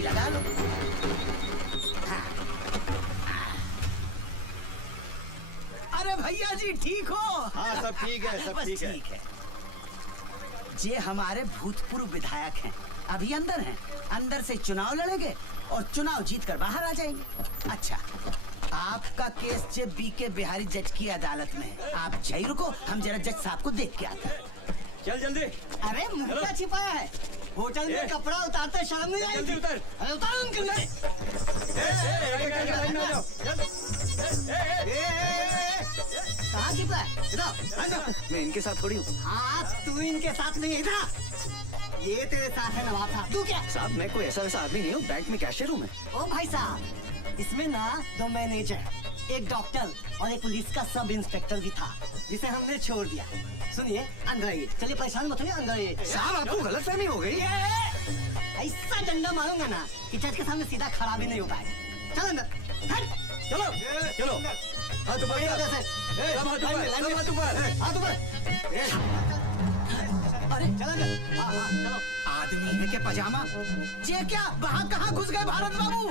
ही लगा लो। अरे भैया जी ठीक हो? हाँ सब ठीक है, सब ठीक है। ये हमारे भूतपूर्व विधायक हैं, अभी अंदर हैं। अंदर से चुनाव लड़ेंगे और चुनाव जीतकर बाहर आ जाएंगे। अच्छा, आपका केस जे बीके बिहारी जज की अदालत में है। आप जय रुको, हम जरा जज साहब को देख के आते हैं। चल जल्दी। अरे मुंह क्या छिपाया है? होटल में कपड़ा उतारते शर्म नहीं आई? जल्दी उतर। अरे उतार उनके लिए। कहाँ छिपा है? इधर। मैं इनके साथ थोड़ी हूँ। हाँ तू इनके साथ नहीं, इधर। ये तेरे साथ है नवाब साहब। तू क्या? साहब मैं कोई ऐसा वैसा आदमी नहीं हूँ, बैंक में कैशियर हूँ मैं। ओ भाई साहब, इसमें ना 2 मैनेजर, एक डॉक्टर और एक पुलिस का सब इंस्पेक्टर भी था, जिसे हमने छोड़ दिया। सुनिए अंदर आइए। चलिए परेशान मत होइए, अंदर आइए। साहब आपको गलतफहमी हो गई। ऐसा डंडा मारूंगा ना कि जज के सामने सीधा खड़ा भी नहीं हो पाएगा। चलो अंदर। हट। चलो चलो। हाथ ऊपर। हाथ ऊपर। हाथ ऊपर। अरे चलो अंदर। हाँ चलो। आदमी है के पजामा? ये क्या, वहाँ कहाँ घुस गए भारत बाबू?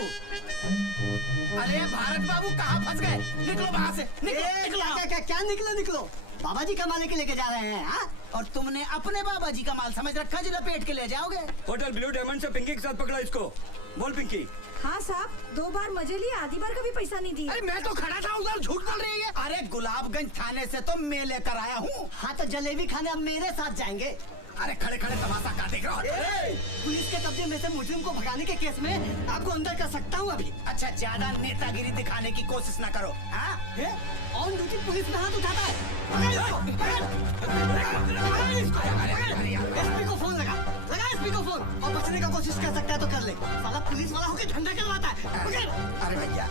अरे भारत बाबू कहाँ फंस गए? निकलो वहाँ से, निकलो। क्या निकलो? बाबा जी कमाने के लेके जा रहे हैं। हाँ? और तुमने अपने बाबा जी का माल समझ रखा जो लपेट के ले जाओगे? होटल ब्लू डायमंड से पिंकी के साथ पकड़ा इसको। बोल पिंकी। हाँ साहब, 2 बार मजे लिए, आधी बार का भी पैसा नहीं दिया। अरे मैं तो खड़ा था उधर, झूठ बोल रही है। अरे गुलाबगंज थाने से तो मैं लेकर आया हूँ। हाँ तो जलेबी खाने अब मेरे साथ जाएंगे। अरे खड़े खड़े तमाशा क्या देख रहे हो? पुलिस के कब्जे में से मुजरिम को भगाने के केस में आपको अंदर कर सकता हूँ अभी। अच्छा, ज्यादा नेतागिरी दिखाने की कोशिश न करो। हाँ? ऑन ड्यूटी पुलिस में हाथ उठाता है। एसपी को फोन लगा एसपी को फोन। और बचने का कोशिश कर सकता है तो कर ले। साला पुलिस वाला होकर झंडा करवाता है। अरे भैया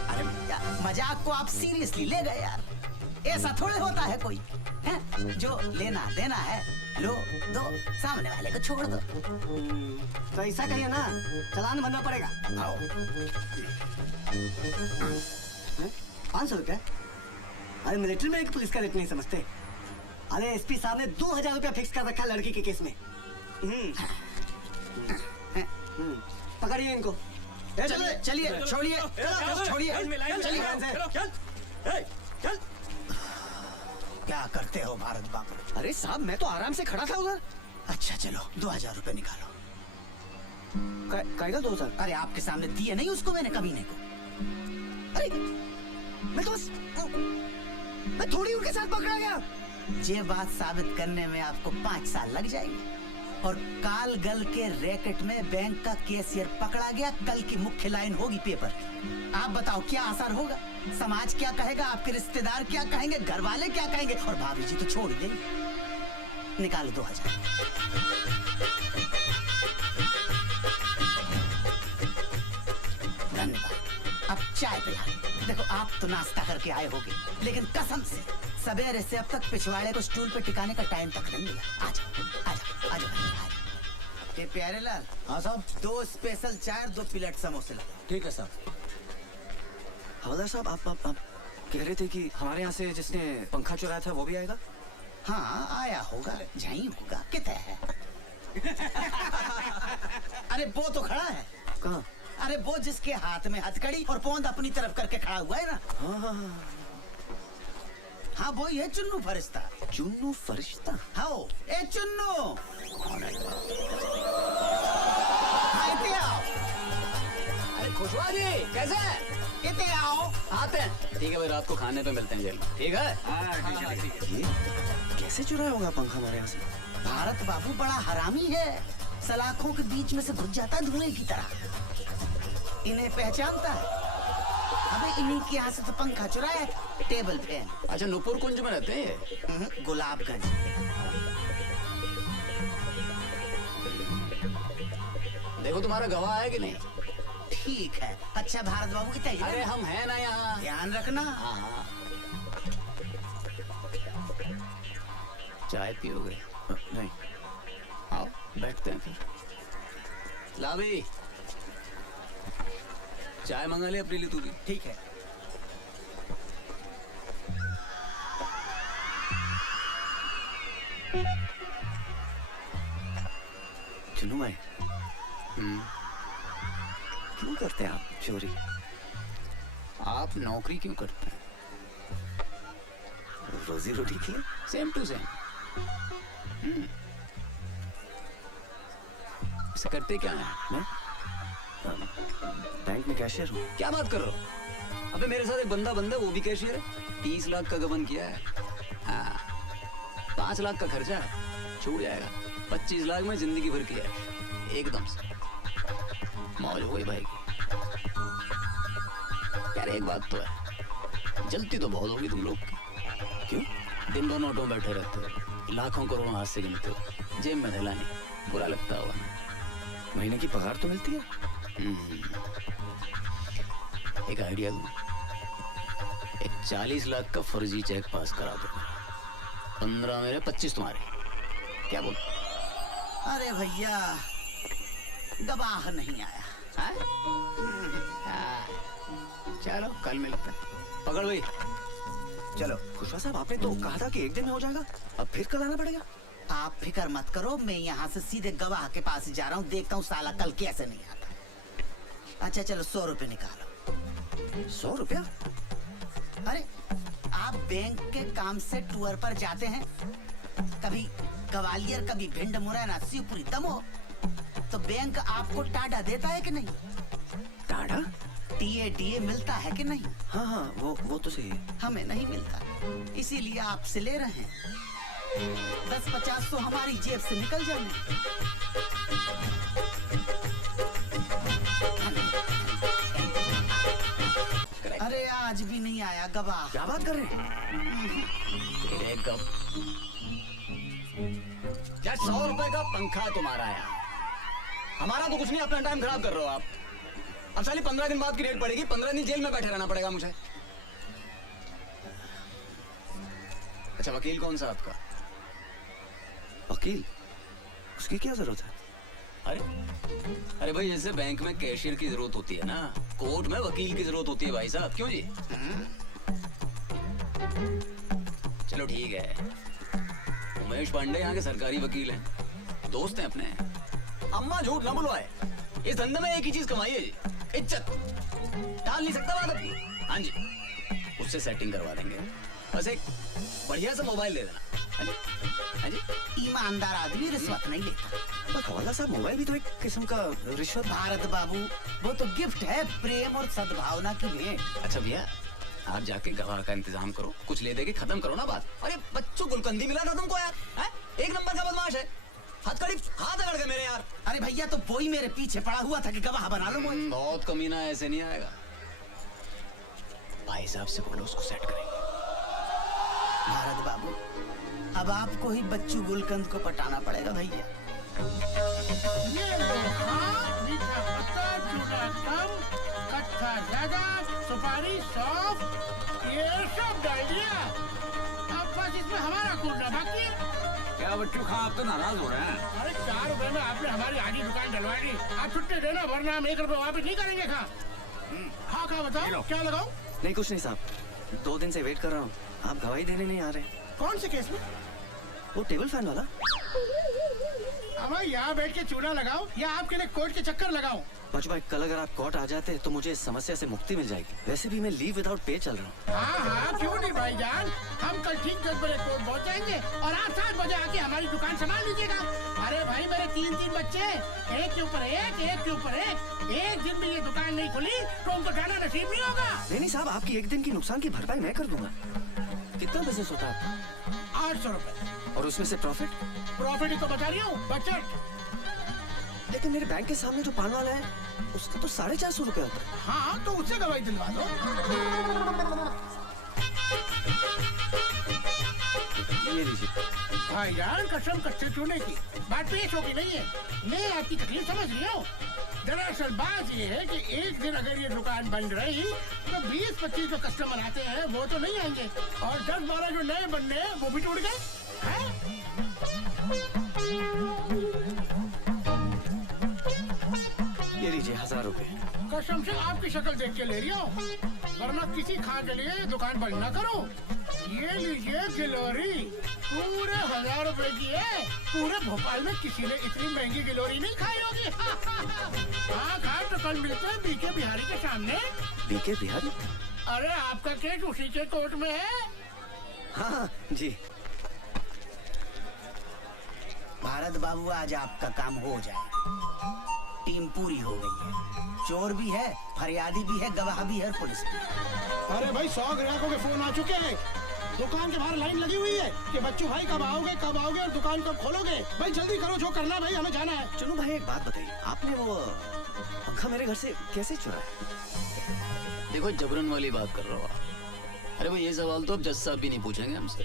मजाक को आप सीरियसली ले गए यार। ऐसा थोड़े होता है कोई है? जो लेना देना है लो दो, सामने वाले को छोड़ दो। तो ऐसा कहिए ना, चालान भरना पड़ेगा। आओ। 500 रुपया? अरे मिलिट्री में एक पुलिस का रेट नहीं समझते। अरे एसपी साहब ने 2000 रुपया फिक्स कर रखा लड़की के केस में। पकड़िए इनको। चलिए छोड़िए। चल। क्या करते हो भारत बाबू? अरे साहब मैं तो आराम से खड़ा था उधर। अच्छा चलो 2000 रुपए निकालो। कायगा 2000? अरे आपके सामने दिए नहीं उसको मैंने, कमीने को। अरे मैं तो मैं थोड़ी उनके साथ पकड़ा गया। ये बात साबित करने में आपको 5 साल लग जाएंगे। और काल गल के रैकेट में बैंक का कैशियर पकड़ा गया, कल की मुख्य लाइन होगी पेपर। आप बताओ क्या असर होगा? समाज क्या कहेगा, आपके रिश्तेदार क्या कहेंगे, घर वाले क्या कहेंगे, और भाभी जी तो छोड़ देंगे। निकालो 2000। धन्यवाद। अब चाय पिला। देखो आप तो नाश्ता करके आए होगे, लेकिन कसम से सवेरे से अब तक पिछवाड़े को स्टूल पे टिकाने का टाइम तक नहीं मिला। आजा। ये प्यारे लाल। हाँ साहब। 2 स्पेशल चाय, 2 प्लेट समोसे लो। ठीक है साहब। हवलदार साहब आप कह रहे थे कि हमारे यहाँ से जिसने पंखा चुराया था वो भी आएगा? हाँ आया होगा, यही होगा। कितना है? अरे वो तो खड़ा है। कहाँ? अरे वो जिसके हाथ में हथकड़ी और पोंद अपनी तरफ करके खड़ा हुआ है ना। हाँ वो ही है चुन्नू फरिश्ता। चुन्नू फरिश्ता? हाँ ए चुन्नू। इतने आओ। अरे खुशवा जी कैसे हैं? इतने आओ। आते हैं। ठीक है भाई, रात को खाने पे मिलते हैं जेल में। ठीक है? ठीक है। ये कैसे चुराया होगा पंखा हमारे यहाँ से? भारत बाबू बड़ा हरामी है, सलाखों के बीच में से घुस जाता है धुएं की तरह। इन्हें पहचानता है। अबे इन्हीं के यहाँ से तो पंखा चुराया, टेबल फैन। अच्छा नूपुर कुंज में रहते हैं? गुलाबगंज। देखो तुम्हारा गवाह है कि नहीं? ठीक है। अच्छा भारत बाबू की तैयारी? अरे हम हैं ना यहाँ। ध्यान रखना। हाँ। चाय पियोगे? नहीं। आओ बैठते हैं फिर। लावी चाय मंगा ले अपने लिए तू भी। ठीक है। चुनू भाई क्यों करते हैं आप चोरी? आप नौकरी क्यों करते हैं? रोजी रोटी के लिए। Same to same. इसे करते क्या है? मैं बैंक में कैशियर हूँ। क्या बात कर रहे हो? अबे मेरे साथ एक बंदा वो भी कैशियर है। 30 लाख का गबन किया है। हाँ, 5 लाख का खर्चा है, छूट जाएगा। 25 लाख में जिंदगी भर किया है, एकदम से मौज हो गई भाई की। यार एक बात तो है, जलती तो बहुत होगी तुम लोग की। क्यों? दिन भर नोटों में बैठे रहते हो, लाखों करोड़ों हाथ से गिनते हो, जेब में थैला नहीं, बुरा लगता होगा ना? महीने की पगार तो मिलती है। एक आइडिया दूं, एक 40 लाख का फर्जी चेक पास करा दो, 15 मेरे 25 तुम्हारे, क्या बोल? अरे भैया, गवाह नहीं आया। हाँ? चलो कल मिलते हैं। पकड़ भाई। चलो खुशवा साहब, आपने तो कहा था कि एक दिन में हो जाएगा, अब फिर कल आना पड़ेगा। आप फिक्र मत करो, मैं यहाँ से सीधे गवाह के पास जा रहा हूँ, देखता हूँ साला कल कैसे नहीं आता। अच्छा चलो 100 रुपए निकालो। 100 रुपया? अरे आप बैंक के काम से टूर पर जाते हैं, कभी ग्वालियर, कभी भिंड, मुरैना, शिवपुरी, दमोह, तो बैंक आपको टाडा देता है कि नहीं? टाडा? टीए मिलता है कि नहीं? हाँ हाँ, वो तो सही है। हमें नहीं मिलता, इसीलिए आपसे ले रहे हैं। 10-50 तो हमारी जेब से निकल जाए। अरे आज भी नहीं आया गवाह। क्या बात कर रहे हैं? यार 100 रुपए का पंखा है तुम्हारा यार, हमारा तो कुछ नहीं, अपना टाइम खराब कर रहे हो आप। अब साली 15 दिन बाद की डेट पड़ेगी, 15 दिन जेल में बैठे रहना पड़ेगा मुझे। अच्छा वकील कौन सा आपका? वकील? उसकी क्या जरूरत है? अरे भाई, जैसे बैंक में कैशियर की जरूरत होती है ना, कोर्ट में वकील की जरूरत होती है भाई साहब। क्यों जी? चलो ठीक है, उमेश पांडे यहाँ के सरकारी वकील हैं, दोस्त हैं अपने। अम्मा झूठ ना बुलवाए, इस धंधे में एक ही चीज कमाई है जी, इज्जत। टाल नहीं सकता बात अपनी। हाँ जी, उससे सेटिंग करवा देंगे, बस एक बढ़िया सा मोबाइल दे देना। हाँ जी, हाँ जी। ईमानदार आदमी रिश्वत नहीं लेता। पर हवाला साहब, मोबाइल भी तो एक किस्म का रिश्वत। भारत बाबू, वो तो गिफ्ट है, प्रेम और सद्भावना की भेंट। अच्छा भैया, आप जाके गवाह का इंतजाम करो, कुछ ले दे के खत्म करो ना बात। अरे बच्चों, गुलकंदी मिला था तुमको यार, है? एक नंबर का बदमाश है, हथकड़ी हाथ अकड़ गए मेरे यार। अरे भैया, तो वही मेरे पीछे पड़ा हुआ था कि गवाह बना लो मुझे। बहुत कमीना, ऐसे नहीं आएगा। भाई साहब से बोलो, उसको सेट करेंगे। भारत बाबू, अब आपको ही बच्चू गुलकंद को पटाना पड़ेगा भैया। ये लो, हाँ, मीठा पत्ता, चूड़ा कम, खट्टा ज्यादा, सुपारी सौंफ, ये सब डाल दिया। अब बस इसमें हमारा कूटना बाकी है। क्या बच्चू खां, आप तो नाराज हो रहे हैं? अरे 4 रुपए में आपने हमारी आधी दुकान डलवा दी, आप छुट्टे देना, वरना हम 1 रुपए वापस नहीं करेंगे। खा बताओ क्या लगाओ? नहीं कुछ नहीं साहब, 2 दिन से वेट कर रहा हूँ, आप गवाही देने नहीं आ रहे। कौन से केस में? वो टेबल फैन वाला। अब यहाँ बैठ के चूड़ा लगाओ या आपके लिए कोर्ट के चक्कर लगाओ? बच्चू भाई, कल अगर आप कोर्ट आ जाते तो मुझे इस समस्या से मुक्ति मिल जाएगी। वैसे भी मैं लीव विदाउट पे चल रहा हूँ। हाँ, क्यों नहीं भाईजान, हम कल ठीक 10 बजे कोर्ट पहुँच जाएंगे और आप 7 बजे आके हमारी दुकान संभाल लीजिएगा। अरे भाई, मेरे 3 बच्चे, एक के ऊपर एक, एक के ऊपर एक दिन में ये दुकान नहीं खुली तो उनको जाना नसीब नहीं होगा। नहीं साहब, आपकी एक दिन की नुकसान की भरपाई मैं कर दूंगा। कितना बिजनेस होता है? 800 रुपए। और उसमें से प्रॉफिट? प्रॉफिट ही तो बता रही हूँ, बचत। लेकिन मेरे बैंक के सामने जो पान वाला है, उसका तो 450 रुपए होता है। हाँ, तो उससे दवाई दिलवा दो। ये लीजिए। भाईजान, कसम कच्चे चूने की बात पेश होगी नहीं है, मैं आपकी तकलीफ समझ रही हूँ। दरअसल बात ये है कि एक दिन अगर ये दुकान बंद रही तो 20-25 जो कस्टमर आते हैं वो तो नहीं आएंगे, और 10-12 जो नए बनने हैं वो भी टूट गए। ये लीजिए 1000 रुपए। कसम से आपकी शक्ल देख के ले रही हूँ, वरना किसी खा के लिए दुकान बंद ना करो। ये लीजिए गिलोरी, पूरे 1000 रुपए की है। पूरे भोपाल में किसी ने इतनी महंगी गिलोरी नहीं खाई होगी। हाँ, खा तो तो कल मिलते हैं बीके बिहारी के सामने। बीके बिहारी? अरे आपका केस उसी के कोर्ट में है। हाँ जी। भारत बाबू आज आपका काम हो जाए। टीम पूरी हो गई है, चोर भी है, फरियादी भी है, गवाह भी है, पुलिस भी। अरे भाई 100 ग्राहकों के फोन आ चुके हैं। दुकान के बाहर लाइन लगी हुई है कि बच्चू भाई कब आओगे और दुकान कब खोलोगे। भाई जल्दी करो, जो करना है भाई, हमें जाना है। चलो भाई एक बात बताइए, आपने वो पंखा मेरे घर से कैसे चुराया? देखो जबरन वाली बात कर रहा हो आप। अरे भाई ये सवाल तो अब जज साहब भी नहीं पूछेंगे हमसे।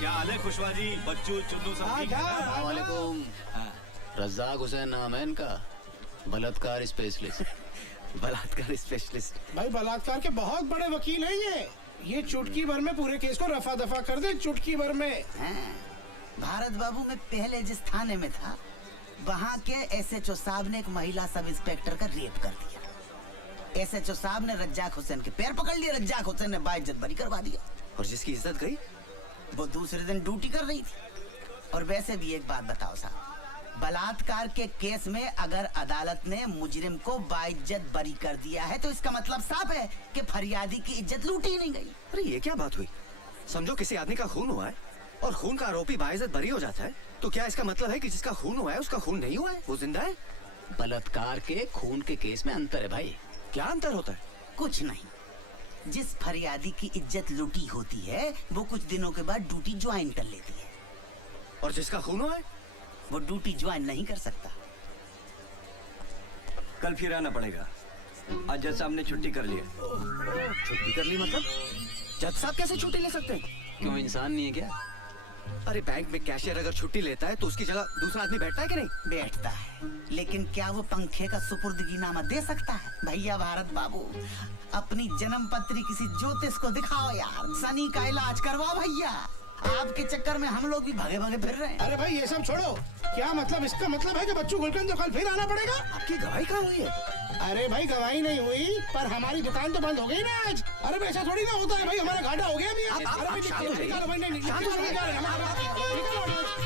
क्या हाल है खुशवा जी, बच्चू चुन्नू सब ठीक है? अस्सलामुअलैकुम। रज़ाक हुसैन नाम है इनका, बलात्कार स्पेशलिस्ट। बलात्कार स्पेशलिस्ट? भाई बलात्कार के बहुत बड़े वकील हैं ये चुटकी भर में पूरे केस को रफा दफा कर दे, चुटकी भर में। भारत बाबू में पहले जिस थाने में था, वहाँ के एसएचओ साहब ने एक महिला सब इंस्पेक्टर का रेप कर दिया। एसएचओ साहब ने रज्जाक हुसैन के पैर पकड़ लिए, रज्जाक हुसैन ने बाइज्जत बरी करवा दिया। और जिसकी इज्जत गई वो दूसरे दिन ड्यूटी कर रही थी। और वैसे भी एक बात बताओ साहब, बलात्कार के केस में अगर अदालत ने मुजरिम को बाइज्जत बरी कर दिया है तो इसका मतलब साफ है कि फरियादी की इज्जत लूटी ही नहीं गई। अरे ये क्या बात हुई? समझो किसी आदमी का खून हुआ है और खून का आरोपी बाइज्जत बरी हो जाता है, तो क्या इसका मतलब है कि जिसका खून हुआ है उसका खून नहीं हुआ है, वो जिंदा है? बलात्कार के खून के केस में अंतर है भाई। क्या अंतर होता है? कुछ नहीं। जिस फरियादी की इज्जत लूटी होती है वो कुछ दिनों के बाद ड्यूटी ज्वाइन कर लेती है, और जिसका खून हुआ है वो ड्यूटी ज्वाइन नहीं कर सकता। कल फिर आना पड़ेगा। आज जज साहब ने छुट्टी कर ली है। छुट्टी कर ली मतलब? जज साहब कैसे छुट्टी ले सकते हैं? क्यों इंसान नहीं है क्या? अरे बैंक में कैशियर अगर छुट्टी लेता है तो उसकी जगह दूसरा आदमी बैठता है कि नहीं? बैठता है, लेकिन क्या वो पंखे का सुपुर्दगीनामा दे सकता है? भैया भारत बाबू, अपनी जन्म पत्री किसी ज्योतिष को दिखाओ यार, शनि का इलाज करवाओ भैया। आपके चक्कर में हम लोग भी भगे भगे फिर रहे हैं। अरे भाई ये सब छोड़ो, क्या मतलब? इसका मतलब है कि बच्चू गुलकंद तो कल फिर आना पड़ेगा। आपकी गवाही कहाँ हुई है? अरे भाई गवाही नहीं हुई, पर हमारी दुकान तो बंद हो गई ना आज। अरे भाई ऐसा थोड़ी ना होता है भाई, हमारा घाटा हो गया अभी। आप शांत हो जाइए।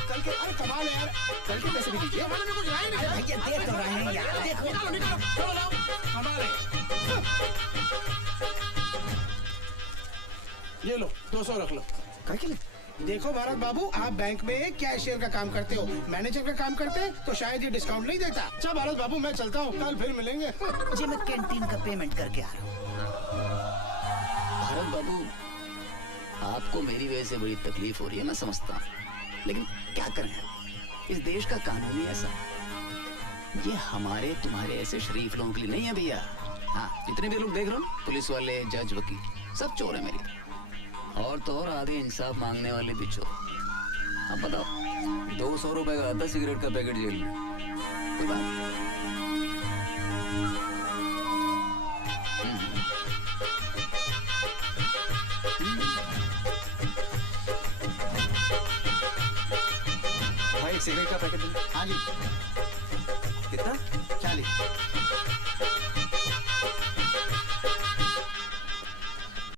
कल के, अरे कमाल है यार, कल के पैसे भी दीजिए। हमारे कुछ रहा ही नहीं। भैया देख तो रहे हैं यार, देखो। निकालो, चलो लाओ, हमारे ये लो 200 रख लो। क्या के लिए? देखो भारत बाबू, आप बैंक में कैशियर का काम करते हो, मैनेजर का काम करते हैं तो शायद ये डिस्काउंट नहीं देता। अच्छा भारत बाबू मैं चलता हूँ, कल फिर मिलेंगे। जी मैं कैंटीन का पेमेंट करके आ रहा हूँ। भारत बाबू, आपको मेरी वजह से बड़ी तकलीफ हो रही है, मैं समझता हूँ, लेकिन क्या करें, इस देश का कानून ही ऐसा। ये हमारे तुम्हारे ऐसे शरीफ लोगों के लिए नहीं है भैया। हाँ, जितने भी लोग देख रहे हो, पुलिस वाले, जज, वकील, सब चोर है मेरी। और तो और आधे इंसाफ मांगने वाले भी चोर। अब बताओ, 200 रुपए का आता सिगरेट का पैकेट जेल में, कोई बात नहीं। भाई एक सिगरेट का पैकेट दो। हाँ जी, कितना? 40।